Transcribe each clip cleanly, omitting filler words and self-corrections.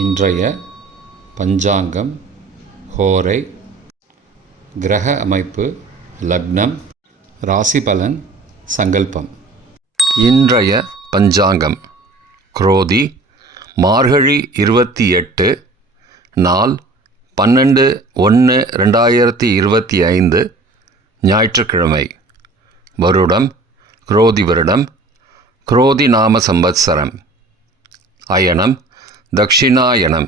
இன்றைய பஞ்சாங்கம், ஹோரை, கிரக அமைப்பு, லக்னம், ராசி பலன், சங்கல்பம். இன்றைய பஞ்சாங்கம் குரோதி மார்கழி 28, நாள் 12/1/2025, ஞாயிற்றுக்கிழமை. வருடம் குரோதி வருடம், குரோதி நாம சம்பத்சரம். அயனம் தக்ஷிணாயனம்.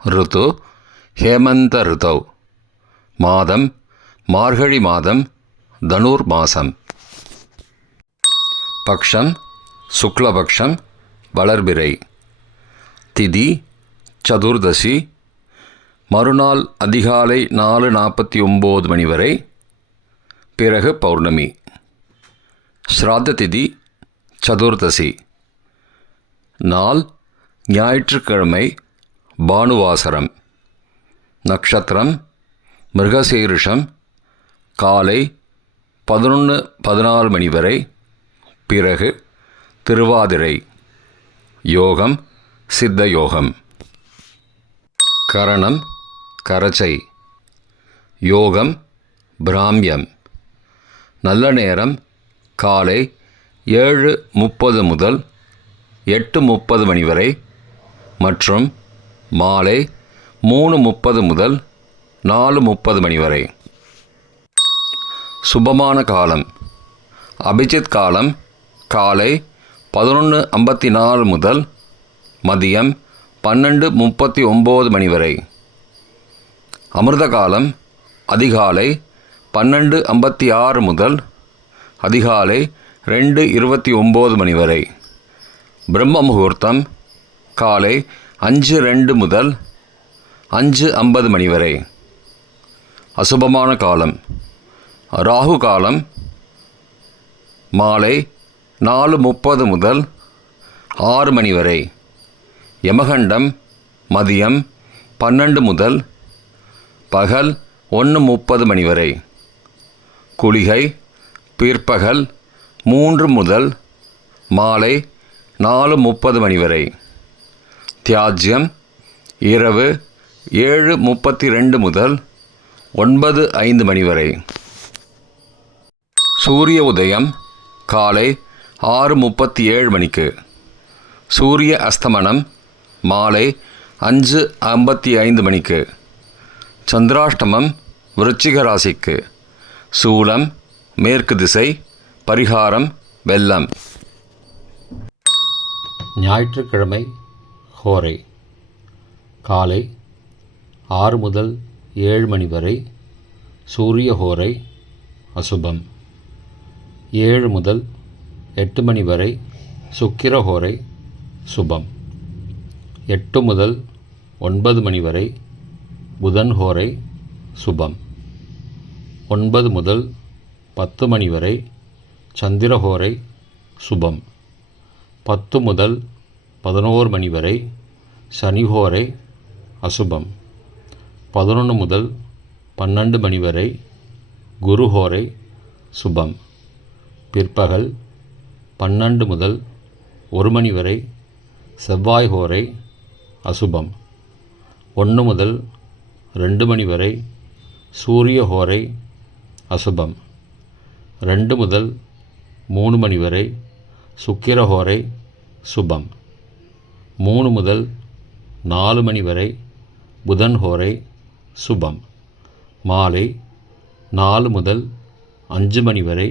ருது ஹேமந்த ருதௌ. மாதம் மார்கழி மாதம், தனுர் மாதம். பக்ஷம் சுக்லபக்ஷம், வளர்பிறை. திதி சதுர்தசி. மறுநாள் அதிகாலை 4:49 மணி வரை, பிறகு பௌர்ணமி. ஸ்ராத்த திதி சதுர்தசி. நாள் ஞாயிற்றுக்கிழமை, பானுவாசரம். நட்சத்திரம் மிருகசீரிஷம். காலை 11:14 மணி வரை, பிறகு திருவாதிரை. யோகம் சித்த யோகம். கரணம் கரச்சை. யோகம் பிராமியம். நல்ல நேரம் காலை 7:30 முதல் 8:30 மணி வரை மற்றும் மாலை 3:30 முதல் 4:30 மணி வரை. சுபமான காலம் அபிஜித் காலம் காலை 11:54 முதல் மதியம் 12:39 மணி வரை. அமிர்த காலம் அதிகாலை 12:56 முதல் அதிகாலை 2:29 மணி வரை. பிரம்ம முகூர்த்தம் காலை 5:02 முதல் 5:50 மணி வரை. அசுபமான காலம் ராகு காலம் மாலை 4:30 முதல் 6 மணி வரை. யமகண்டம் மதியம் 12 முதல் பகல் 1:30 மணி வரை. குளிகை பிற்பகல் 3 முதல் மாலை 4:30 மணி வரை. தியாஜ்யம் இரவு 7:32 முதல் 9:05 மணி வரை. சூரிய உதயம் காலை 6:37 மணிக்கு. சூரிய அஸ்தமனம் மாலை 5:55 மணிக்கு. சந்திராஷ்டமம் விருச்சிக ராசிக்கு. சூலம் மேற்கு திசை. பரிகாரம் வெல்லம். ஞாயிற்றுக்கிழமை ஹோரை காலை 6 முதல் 7 மணி வரை சூரிய ஹோரை அசுபம். 7 முதல் 8 மணி வரை சுக்கிர ஹோரை சுபம். 8 முதல் 9 மணி வரை புதன் ஹோரை சுபம். 9 முதல் 10 மணி வரை சந்திர ஹோரை சுபம். 10 முதல் 11 மணி வரை சனிஹோரை அசுபம். 11 முதல் 12 மணி வரை குருஹோரை சுபம். பிற்பகல் 12 முதல் 1 மணி வரை செவ்வாய் ஹோரை அசுபம். 1 முதல் 2 மணி வரை சூரிய ஹோரை அசுபம். 2 முதல் 3 மணி வரை சுக்கிர ஹோரை சுபம். 3 முதல் 4 மணி வரை புதன் ஹோரை சுபம். மாலை 4 முதல் 5 மணி வரை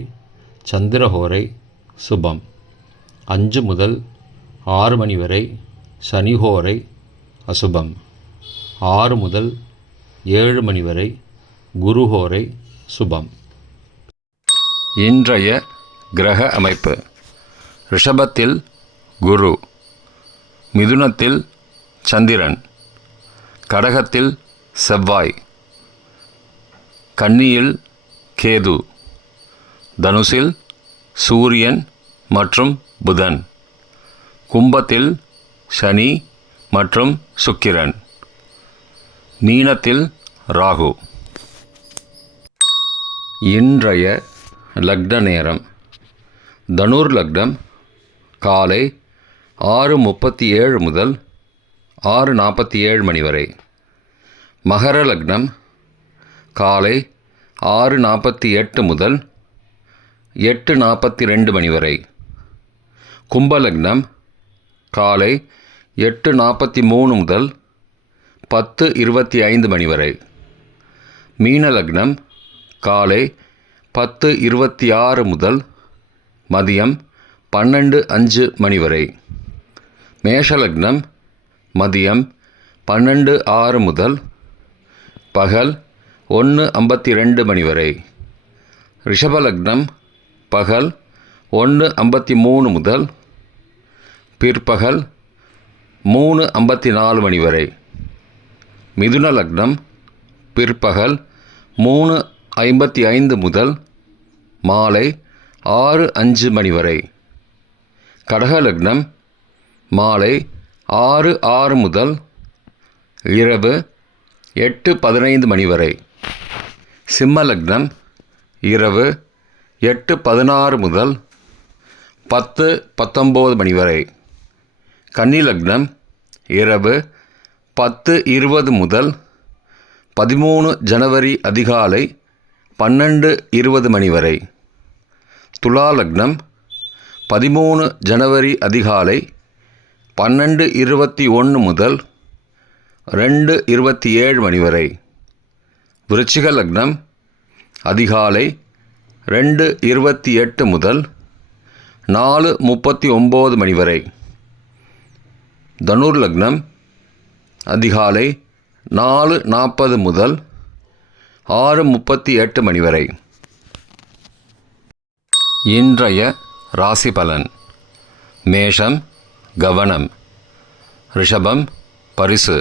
சந்திர ஹோரை சுபம். 5 முதல் 6 மணி வரை சனி ஹோரை அசுபம். 6 முதல் 7 மணி வரை குரு ஹோரை சுபம். இன்றைய கிரக அமைப்பு. ரிஷபத்தில் குரு, மிதுனத்தில் சந்திரன், கடகத்தில் செவ்வாய், கன்னியில் கேது, தனுசில் சூரியன் மற்றும் புதன், கும்பத்தில் சனி மற்றும் சுக்கிரன், மீனத்தில் ராகு. இன்றைய லக்ன நேரம். தனுர் லக்னம் காலை 6:37 முதல் 6:47 மணி வரை. மகர லக்னம் காலை 6:48 முதல் 8:42 மணி வரை. கும்ப லக்னம் காலை 8:43 முதல் 10:25 மணி வரை. மீன லக்னம் காலை 10:26 முதல் மதியம் 12:05 மணி வரை. மேஷ லக்னம் மதியம் 12:06 முதல் பகல் 1:52 மணி வரை. ரிஷப லக்னம் பகல் 1:53 முதல் பிற்பகல் 3:54 மணி வரை. மிதுன லக்னம் பிற்பகல் 3:55 முதல் மாலை 6:05 மணி வரை. கடக லக்னம் மாலை 6:06 முதல் இரவு 8:15 மணி வரை. சிம்ம லக்னம் இரவு 8:16 முதல் 10:19 மணி வரை. கன்னி லக்னம் இரவு 10:20 முதல் 13 ஜனவரி அதிகாலை 12:20 மணி வரை. துலா லக்னம் 13 ஜனவரி அதிகாலை 12:21 முதல் 2:27 மணி வரை. விருச்சிக லக்னம் அதிகாலை 2:28 முதல் 4:39 மணி வரை. தனுர் லக்னம் அதிகாலை 4:40 முதல் 6:38 மணி வரை. இன்றைய ராசி பலன். மேஷம் கவனம், ரிஷபம் பரிசு,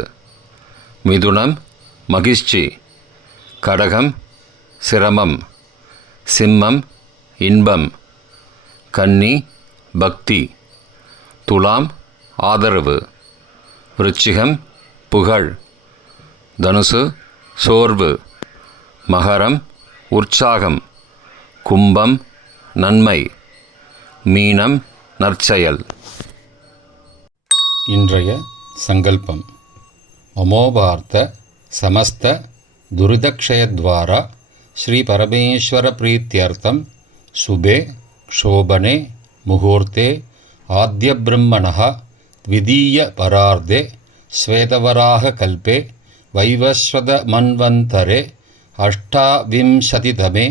மிதுனம் மகிழ்ச்சி, கடகம் சிரமம், சிம்மம் இன்பம், கன்னி பக்தி, துலாம் ஆதரவு, விருச்சிகம் புகழ், தனுசு சோர்வு, மகரம் உற்சாகம், கும்பம் நன்மை, மீனம் நற்செயல். இன்றைய சங்கல்பம். மமோபார்த்த சமஸ்த துரிதக்ஷயத்வாரா ஸ்ரீ பரமேஸ்வர பிரீத்யர்த்தம் சுபே க்ஷோபனே முகூர்த்தே ஆத்ய பிரம்மணः த்விதீய பரார்த்தே ஸ்வேதவராக கல்பே வைவஸ்வத மன்வந்தரே அஷ்டாவிம்சதிதமே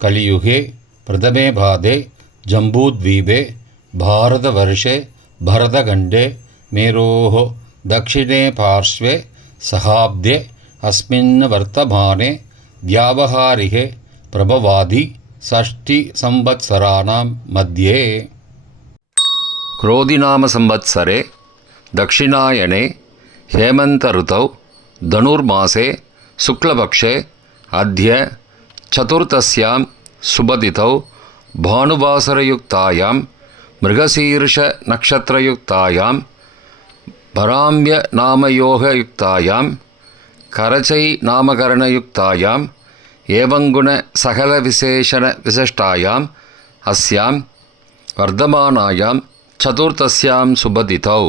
கலியுகே பிரதமே பாதே ஜம்பூத்வீபே பாரதவர்ஷே பரதகண்டே மேரோः दक्षिणे पार्श्वे सहाब्दे अस्मिन् वर्तमाने व्यावहारिके प्रभवादि षष्टिसंवत्सराणां मध्ये. क्रोधिनाम संवत्सरे दक्षिणायने हेमन्तऋतौ धनुर्मासे शुक्लपक्षे अद्य चतुर्थस्यां शुभतिथौ भानुवासरयुक्तायां मृगशीर्षनक्षत्रयुक्तायां भराम्य नामयोगयुक्तायां करचै नामकरणयुक्तायां एवंगुण सकलविशेषण विशिष्टायाम् अस्यां वर्धमानायां चतुर्थस्यां शुभतिथौ